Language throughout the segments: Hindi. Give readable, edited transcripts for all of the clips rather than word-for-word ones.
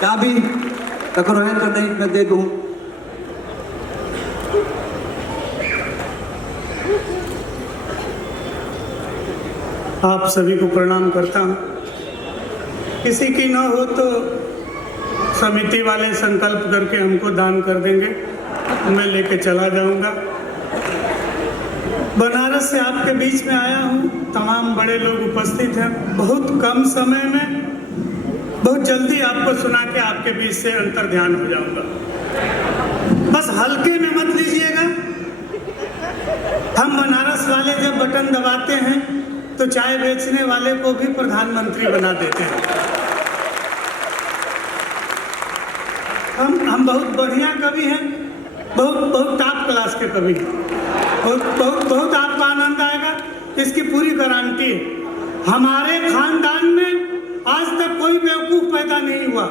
चाबी तकरो है तो नहीं, मैं दे दूं। आप सभी को प्रणाम करता हूँ। किसी की न हो तो समिति वाले संकल्प करके हमको दान कर देंगे, मैं लेके चला जाऊंगा। बनारस से आपके बीच में आया हूँ, तमाम बड़े लोग उपस्थित हैं। बहुत कम समय में बहुत जल्दी आपको सुना के आपके बीच से अंतर ध्यान हो जाऊंगा। बस हल्के में मत लीजिएगा। हम बनारस वाले जब बटन दबाते हैं तो चाय बेचने वाले को भी प्रधानमंत्री बना देते हैं। हम बहुत बढ़िया कवि हैं, बहुत टॉप क्लास के कवि हैं। बहुत आपको आनंद आएगा, इसकी पूरी गारंटी है। हमारे खानदान में आज तक कोई बेवकूफ पैदा नहीं हुआ,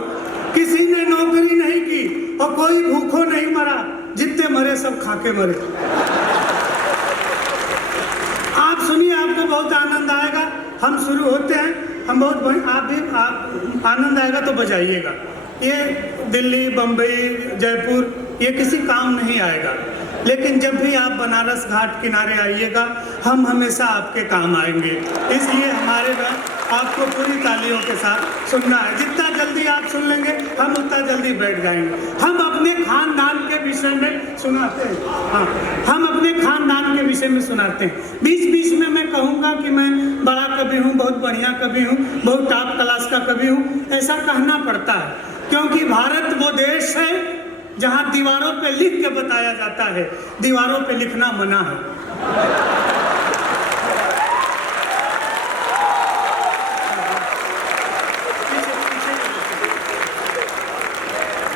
किसी ने नौकरी नहीं की और कोई भूखों नहीं मरा। जितने मरे सब खाके मरे। आप सुनिए, आपको बहुत आनंद आएगा। हम शुरू होते हैं, हम आप आनंद आएगा तो बजाइएगा। ये दिल्ली, बम्बई, जयपुर ये किसी काम नहीं आएगा, लेकिन जब भी आप बनारस घाट किनारे आइएगा हम हमेशा आपके काम आएंगे। इसलिए हमारे आपको पूरी तालियों के साथ सुनना है। जितना जल्दी आप सुन लेंगे हम उतना जल्दी बैठ जाएंगे। हम अपने खानदान के विषय में सुनाते हैं। हाँ, हम अपने खानदान के विषय में सुनाते हैं। बीच बीच में मैं कहूँगा कि मैं बड़ा कवि हूँ, बहुत बढ़िया कवि हूँ, बहुत टॉप क्लास का कवि हूँ। ऐसा कहना पड़ता है क्योंकि भारत वो देश है जहाँ दीवारों पे लिख के बताया जाता है, दीवारों पे लिखना मना है।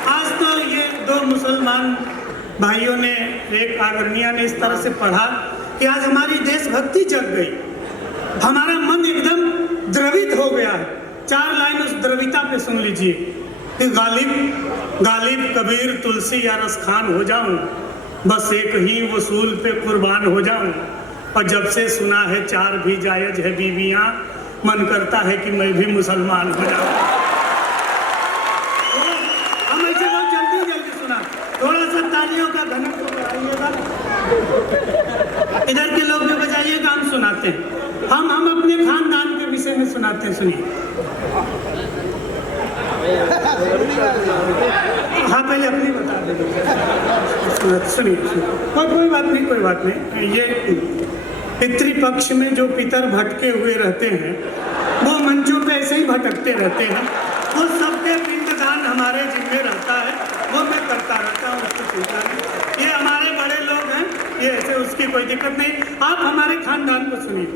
आज तो ये दो मुसलमान भाइयों ने, एक आगरनिया ने इस तरह से पढ़ा कि आज हमारी देशभक्ति जग गई, हमारा मन एकदम द्रवित हो गया है। 4 लाइन उस द्रविता पे सुन लीजिए कि गालिब कबीर तुलसी या रसखान हो जाऊं, बस एक ही वसूल पे कुर्बान हो जाऊं। और जब से सुना है 4 भी जायज है बीवियां, मन करता है कि मैं भी मुसलमान हो जाऊं। हम ऐसे बहुत जल्दी सुना, थोड़ा सा तालियों का घनत्व बढ़ाइएगा, इधर के लोग भी बजाइएगा, हम सुनाते हैं। हम अपने खानदान के विषय में सुनाते हैं। सुनिए। हाँ, पहले अपनी बता दे। सुनिए, कोई बात नहीं। ये पितृपक्ष में जो पितर भटके हुए रहते हैं वो मंचों पे ऐसे ही भटकते रहते हैं। वो सबके पिंडदान हमारे जिम्मे रहता है, वो मैं करता रहता हूँ, उसकी चिंता नहीं। ये हमारे बड़े लोग हैं, ये ऐसे, उसकी कोई दिक्कत नहीं। आप हमारे खानदान को सुनिए।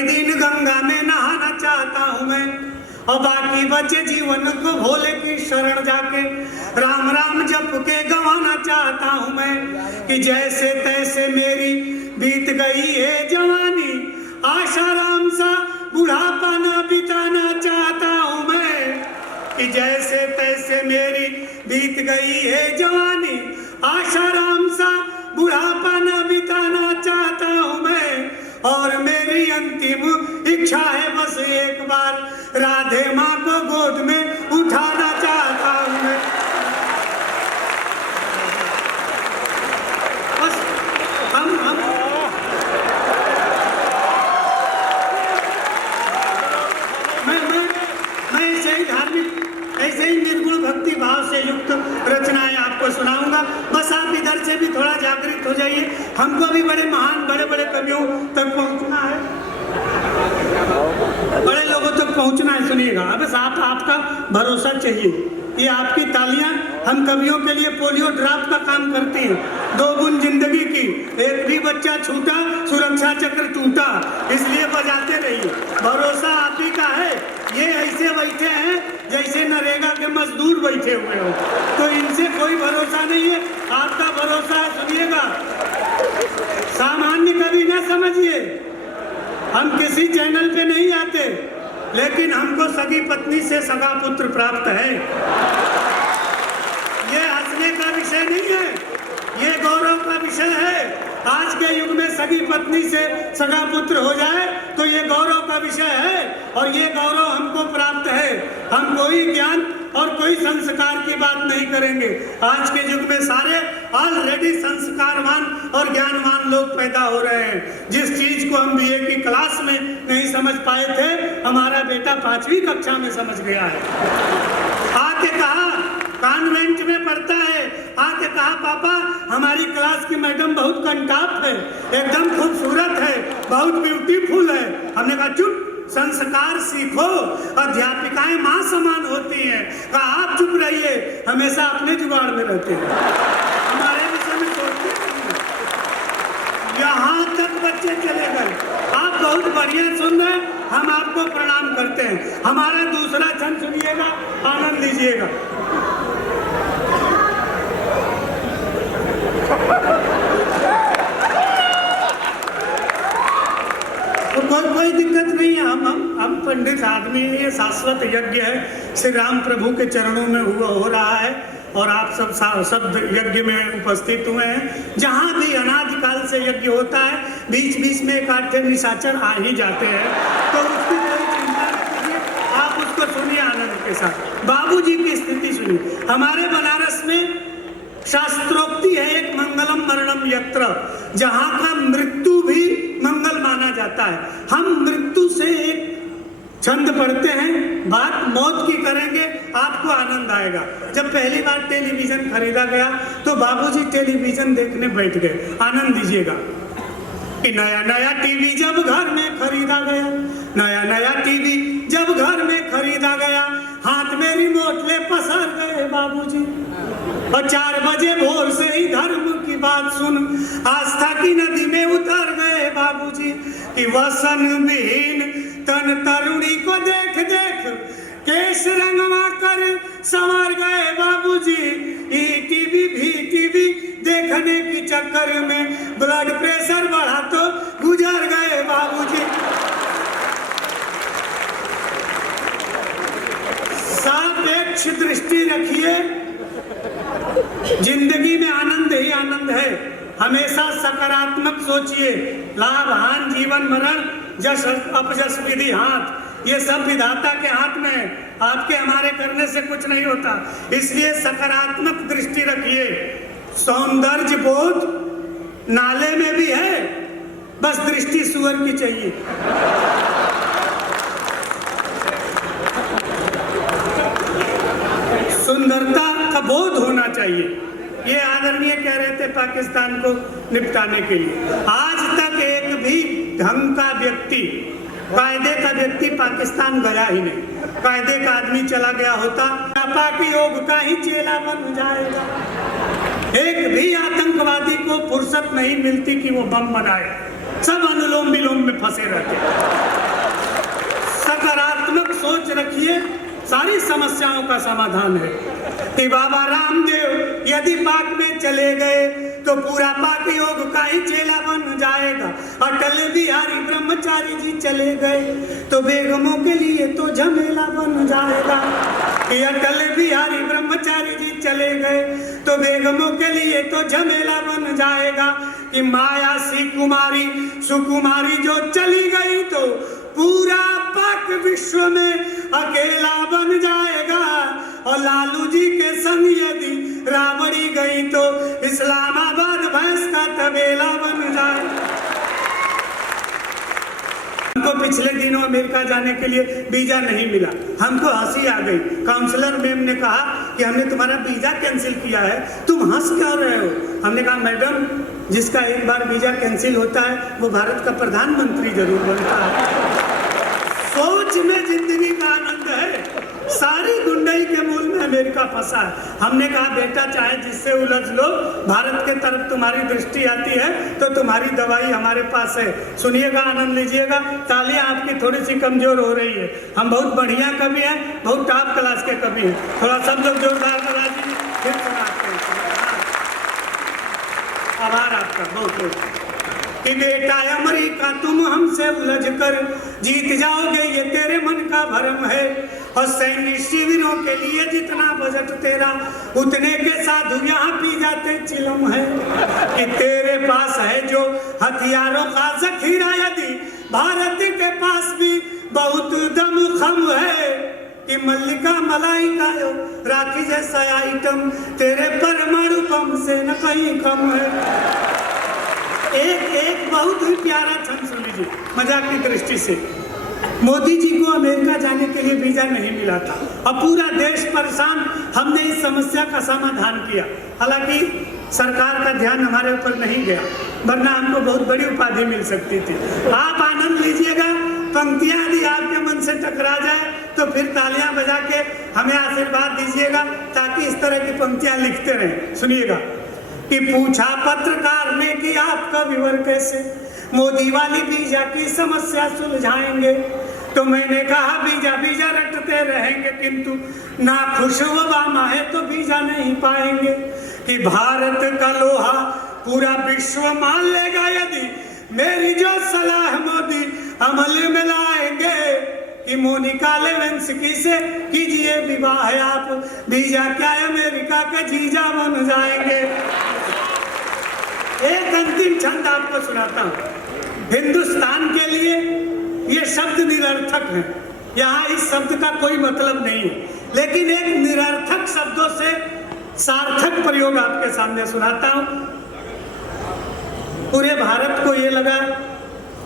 दिन गंगा में नहाना चाहता हूँ मैं, और बाकी बचे जीवन को भोले की शरण जाके राम राम जप के गंवाना चाहता हूँ मैं। कि जैसे तैसे मेरी बीत गई है जवानी, आशाराम सा बुढ़ापा ना बिताना चाहता हूँ मैं। कि जैसे तैसे मेरी बीत गई है जवानी, आशाराम सा बुढ़ापा ना बिताना चाहता हूँ मैं। और मेरी अंतिम इच्छा है बस एक बार राधे माँ को गोद में उठाना चाहता हूँ मैं। बस हम मैं ऐसे ही धार्मिक, ऐसे ही निर्गुण भक्ति भाव से युक्त रचनाएं आपको सुनाऊंगा। बस आप इधर से भी थोड़ा जागृत हो जाइए। हमको भी बड़े महान बड़े कवियों तक पहुंचना है, बड़े लोगों तक पहुंचना है। सुनिएगा, बस आपका भरोसा चाहिए। ये आपकी तालियां हम कवियों के लिए पोलियो ड्रॉप का काम करती हैं। 2 बूंद जिंदगी की, एक भी बच्चा छूटा सुरक्षा चक्र टूटा, इसलिए बजाते रहिए। भरोसा आप ही का है। ये ऐसे बैठे हैं जैसे नरेगा के मजदूर बैठे हुए हो, तो इनसे कोई भरोसा नहीं है, आपका भरोसा है। सुनिएगा, सामान्य कवि ना समझिए, हम किसी चैनल पे नहीं आते, लेकिन हमको सगी पत्नी से सगा पुत्र प्राप्त है। ये हंसने का विषय नहीं है, ये गौरव का विषय है। आज के युग में सगी पत्नी से सगा पुत्र हो जाए तो ये गौरव का विषय है, और ये गौरव हमको प्राप्त है। हम कोई ज्ञान और कोई संस्कार की बात नहीं करेंगे। आज के युग में सारे ऑलरेडी संस्कारवान और ज्ञानवान लोग पैदा हो रहे हैं। जिस चीज को हम बीए की क्लास में नहीं समझ पाए थे, हमारा बेटा 5वीं कक्षा में समझ गया है। आके कहा, कॉन्वेंट में पढ़ता है, आके कहा पापा हमारी क्लास की मैडम बहुत कंटाप है, एकदम खूबसूरत है, बहुत ब्यूटीफुल है। हमने कहा चुप, संस्कार सीखो, अध्यापिकाएं माँ समान होती हैं। कहा आप चुप रहिए, हमेशा अपने जुगाड़ में रहते हैं, हमारे विषय में सोचते नहीं। यहाँ तक बच्चे चले गए। आप बहुत बढ़िया सुन रहे हैं, हम आपको प्रणाम करते हैं। हमारा दूसरा छंद सुनिएगा, आनंद लीजिएगा। कोई दिक्कत नहीं है, हम पंडित आदमी, ये शाश्वत यज्ञ है, श्री राम प्रभु के चरणों में हो रहा है और आप सब यज्ञ में उपस्थित हुए हैं। जहाँ भी अनादिकाल से यज्ञ होता है, बीच बीच में एक आध निशाचर आ ही जाते हैं, तो उसकी कोई चिंता नहीं कीजिए, आप उसको सुनिए आनंद के साथ। बाबूजी की स्थिति सुनिए। हमारे बनारस में शास्त्रोक्ति है एक मंगलम मरणम यत्र, जहाँ का मृत्यु भी मंगल माना जाता है। हम मृत्यु से एक छंद पढ़ते हैं, बात मौत की करेंगे, आपको आनंद आएगा। जब पहली बार टेलीविजन खरीदा गया तो बाबूजी टेलीविजन देखने बैठ गए। आनंद दीजिएगा कि नया नया टीवी जब घर में खरीदा गया, नया नया टीवी जब घर में खरीदा गया, हाथ में रिमोट ले पसर गए बाबूजी, और 4 बजे भोर से ही धर्म की बात सुन आस्था की नदी में उतर गए बाबूजी। कि वसन विहीन तन तरुणी को देख देख केश रंगवा कर संवर गए बाबूजी। टीवी भी टीवी देखने की चक्कर में ब्लड प्रेशर बढ़ा तो गुजर गए बाबूजी। सापेक्ष दृष्टि रखिए, जिंदगी में आनंद ही आनंद है। हमेशा सकारात्मक सोचिए। लाभ हानि जीवन मरण जस अपजस विधि हाथ, ये सब विधाता के हाथ में है, आपके हमारे करने से कुछ नहीं होता। इसलिए सकारात्मक दृष्टि रखिए। सौंदर्य बोध नाले में भी है, बस दृष्टि सुअर की चाहिए। सुंदरता का बोध होना चाहिए। ये आदरणीय कह रहे थे पाकिस्तान को निपटाने के लिए। आज तक एक भी ढंग का व्यक्ति, कायदे का व्यक्ति पाकिस्तान गया ही नहीं। कायदे का आदमी चला गया होता, पापा के योग का ही चेला बन जाएगा। एक भी आतंकवादी को फुर्सत नहीं मिलती कि वो बम बनाए, सब अनुलोम विलोम में फंसे रहते। सकारात्मक सोच रखिए, सारी समस्याओं का समाधान है। कि बाबा रामदेव यदि पाक में चले गए तो पूरा पाक योग का ही चेला बन जाएगा। अटल बिहारी ब्रह्मचारी जी चले गए तो बेगमों के लिए तो झमेला बन जाएगा। कि अटल बिहारी ब्रह्मचारी जी चले गए तो बेगमों के लिए तो झमेला बन जाएगा। कि माया सी कुमारी सुकुमारी जो चली गई तो पूरा पाक विश्व में अकेला बन जाएगा। और लालू जी के संग यदि राबड़ी गई तो इस्लामाबाद भैंस का तबेला बन जाएगा। हमको पिछले दिनों अमेरिका जाने के लिए वीजा नहीं मिला, हमको हंसी आ गई। काउंसलर मैम ने कहा कि हमने तुम्हारा वीजा कैंसिल किया है, तुम हंस क्यों रहे हो? हमने कहा मैडम, जिसका एक बार वीजा कैंसिल होता है वो भारत का प्रधानमंत्री जरूर बनता है। सोच में जिंदगी का आनंद है। सारी गुंडई के मूल में अमेरिका फंसा है। हमने कहा बेटा चाहे जिससे उलझ लो, भारत के तरफ तुम्हारी दृष्टि आती है तो तुम्हारी दवाई हमारे पास है। सुनिएगा, आनंद लीजिएगा। तालियां आपकी थोड़ी सी कमजोर हो रही है। हम बहुत बढ़िया कवि हैं, बहुत टॉप क्लास के कवि हैं। थोड़ा सब लोग जोरदार बजा दीजिए, फिर सुनाते हैं। आभार आपका बहुत बहुत। कि बेटा अमेरिका तुम हमसे उलझ कर जीत जाओगे, ये तेरे मन का भरम है। और सैन्य शिविरों के लिए जितना बजट तेरा, उतने के साधु यहाँ पी जाते चिलम है। कि तेरे पास है जो हथियारों का जखीरा, यदि भारत के पास भी बहुत दमखम है। कि मल्लिका मलाई कायो राखी जैसा आइटम तेरे परमाणु बम से न कहीं कम है। एक बहुत ही प्यारा छंद सुन लीजिए मजाक की दृष्टि से। मोदी जी को अमेरिका जाने के लिए वीजा नहीं मिला था और पूरा देश परेशान। हमने इस समस्या का समाधान किया, हालांकि सरकार का ध्यान हमारे ऊपर नहीं गया, वरना हमको बहुत बड़ी उपाधि मिल सकती थी। आप आनंद लीजिएगा, पंक्तियां यदि आपके मन से टकरा जाए तो फिर तालियां बजा के हमें आशीर्वाद दीजिएगा, ताकि इस तरह की पंक्तियां लिखते रहें। सुनिएगा कि पूछा पत्रकार ने कि आपका विवर कैसे मोदी वाली वीजा की समस्या सुलझाएंगे, तो मैंने कहा वीजा वीजा रटते रहेंगे, किंतु ना खुश ओबामा है तो वीजा नहीं पाएंगे। कि भारत का लोहा पूरा विश्व मान लेगा यदि मेरी जो सलाह मोदी अमल में लाएंगे। कि मोनिका लेविंस्की से कीजिए विवाह आप, वीजा क्या अमेरिका का जीजा बन जाएंगे। एक अंतिम छंद आपको सुनाता हूँ। हिंदुस्तान के लिए ये शब्द निरर्थक है, यहाँ इस शब्द का कोई मतलब नहीं है, लेकिन एक निरर्थक शब्दों से सार्थक प्रयोग आपके सामने सुनाता हूँ। पूरे भारत को ये लगा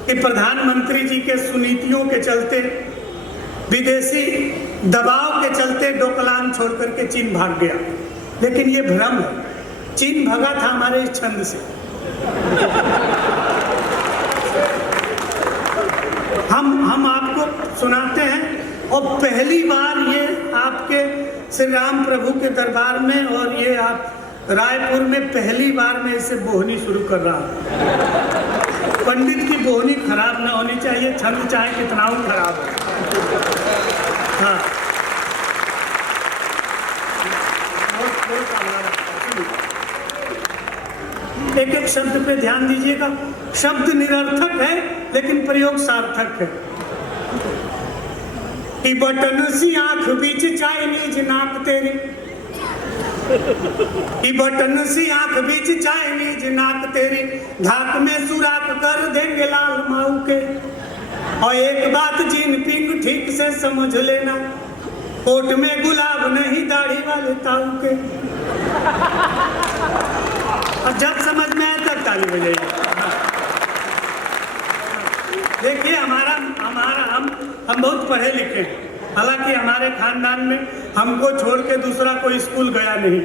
कि प्रधानमंत्री जी के सुनीतियों के चलते, विदेशी दबाव के चलते डोकलाम छोड़ करके चीन भाग गया, लेकिन ये भ्रम है। चीन भागा था हमारे इस छंद से। हम आपको सुनाते हैं, और पहली बार ये आपके श्री राम प्रभु के दरबार में, और ये आप रायपुर में पहली बार मैं इसे बोहनी शुरू कर रहा हूँ। पंडित की बोहनी खराब ना होनी चाहिए, छंद चाहे कितना हो खराब हो। हाँ, एक एक शब्द पे ध्यान दीजिएगा। शब्द निरर्थक है लेकिन प्रयोग सार्थक है। कि बटन सी आंख बीच चाइनीज नाक तेरी, कि बटन सी आंख बीच चाइनीज नाक तेरी, धाक में सुराख कर देंगे लाल माऊ के। और एक बात जिनपिंग ठीक से समझ लेना, कोट में गुलाब नहीं दाढ़ी वाले ताऊ के। और जब समझ में आए तब ताली बजाइए। देखिए हम बहुत पढ़े लिखे हैं, हालांकि हमारे खानदान में हमको छोड़ के दूसरा कोई स्कूल गया नहीं।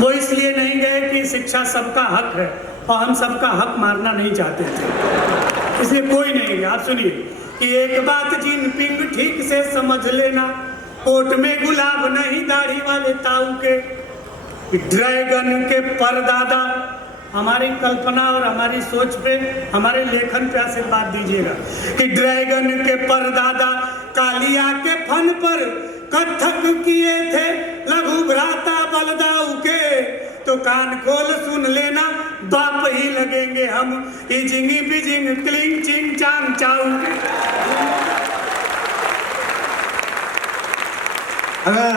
वो इसलिए नहीं गए कि शिक्षा सबका हक है और हम सबका हक मारना नहीं चाहते थे, इसलिए कोई नहीं गया। आप सुनिए कि एक बात जिनपिंग ठीक से समझ लेना, कोट में गुलाब नहीं दाढ़ी वाले ताऊ के। ड्रैगन के परदादा, हमारी कल्पना और हमारी सोच पे, हमारे लेखन पे आशीर्वाद दीजिएगा। कि ड्रैगन के परदादा कालिया के फन पर कथक किए थे लघु भ्राता बलदाऊ के। तो कान खोल सुन लेना, बाप ही लगेंगे हम, इजिंगी बिजिंग क्लिंग चिंग चांग चाऊ। अगर